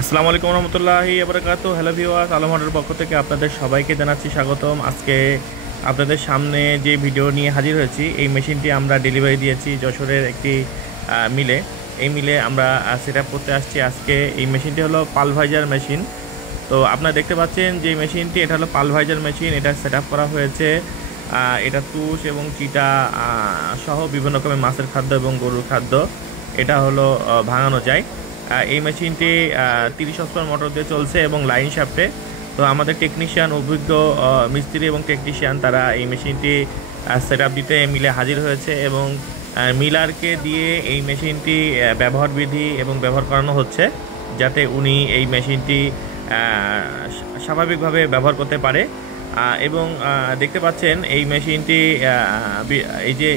আসসালামু আলাইকুম রহমতুল্লাহি আবরাকাতু। হ্যালো ভিউয়ার্স, আলম হাটের পক্ষ থেকে আপনাদের সবাইকে জানাচ্ছি স্বাগতম। আজকে আপনাদের সামনে যে ভিডিও নিয়ে হাজির হয়েছি, এই মেশিনটি আমরা ডেলিভারি দিয়েছি যশোরের একটি মিলে। এই মিলে আমরা সেট আপ করতে আসছি আজকে। এই মেশিনটি হলো পালভাইজার মেশিন। তো আপনারা দেখতে পাচ্ছেন যে মেশিনটি, এটা হলো পালভাইজার মেশিন। এটা সেট আপ করা হয়েছে, এটা তুষ এবং চিটা সহ বিভিন্ন রকমের মাছের খাদ্য এবং গরুর খাদ্য এটা হলো ভাঙানো যায়। এই মেশিনটি 30 হর্সপাওয়ার মোটর দিয়ে চলছে এবং লাইন শ্যাফটে। তো আমাদের টেকনিশিয়ান, অভিজ্ঞ মিস্ত্রি এবং টেকনিশিয়ান, তারা এই মেশিনটি সেট আপ দিতে মিলে হাজির হয়েছে এবং মিলারকে দিয়ে এই মেশিনটি ব্যবহার বিধি এবং ব্যবহার করানো হচ্ছে, যাতে উনি এই মেশিনটি স্বাভাবিকভাবে ব্যবহার করতে পারে। এবং দেখতে পাচ্ছেন এই মেশিনটি এই যে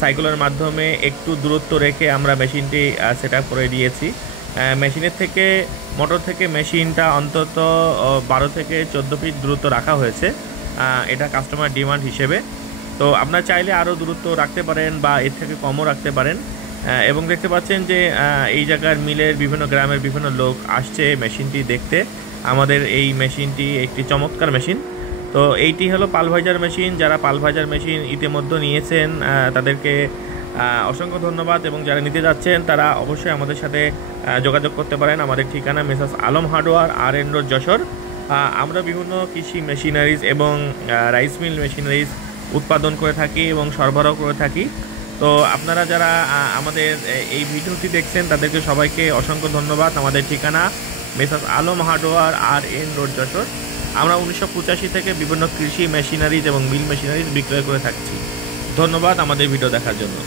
সাইকেলের মাধ্যমে একটু দূরত্ব রেখে আমরা মেশিনটি সেট আপ করে দিয়েছি। মেশিনের থেকে, মোটর থেকে মেশিনটা অন্তত 12 থেকে 14 ফিট দূরত্ব রাখা হয়েছে, এটা কাস্টমার ডিমান্ড হিসেবে। তো আপনারা চাইলে আরও দূরত্ব রাখতে পারেন বা এর থেকে কমও রাখতে পারেন। এবং দেখতে পাচ্ছেন যে এই জায়গার মিলের বিভিন্ন গ্রামের বিভিন্ন লোক আসছে মেশিনটি দেখতে। আমাদের এই মেশিনটি একটি চমৎকার মেশিন। তো এইটি হলো পালভাইজার মেশিন। যারা পালভাইজার মেশিন ইতিমধ্যে নিয়েছেন তাদেরকে অসংখ্য ধন্যবাদ, এবং যারা নিতে যাচ্ছেন তারা অবশ্যই আমাদের সাথে যোগাযোগ করতে পারেন। আমাদের ঠিকানা messrs Alam hardware, আর.এন. Road, Jessore. আমরা বিভিন্ন কৃষি মেশিনারিজ এবং রাইস মিল মেশিনারিজ উৎপাদন করে থাকি এবং সরবরাহ করে থাকি। তো আপনারা যারা আমাদের এই ভিডিওটি দেখছেন তাদেরকে সবাইকে অসংখ্য ধন্যবাদ। আমাদের ঠিকানা messrs Alam hardware, আর.এন. Road, Jessore. আমরা 1985 থেকে বিভিন্ন কৃষি মেশিনারিজ এবং মিল মেশিনারিজ বিক্রয় করে থাকছি। ধন্যবাদ আমাদের ভিডিও দেখার জন্য।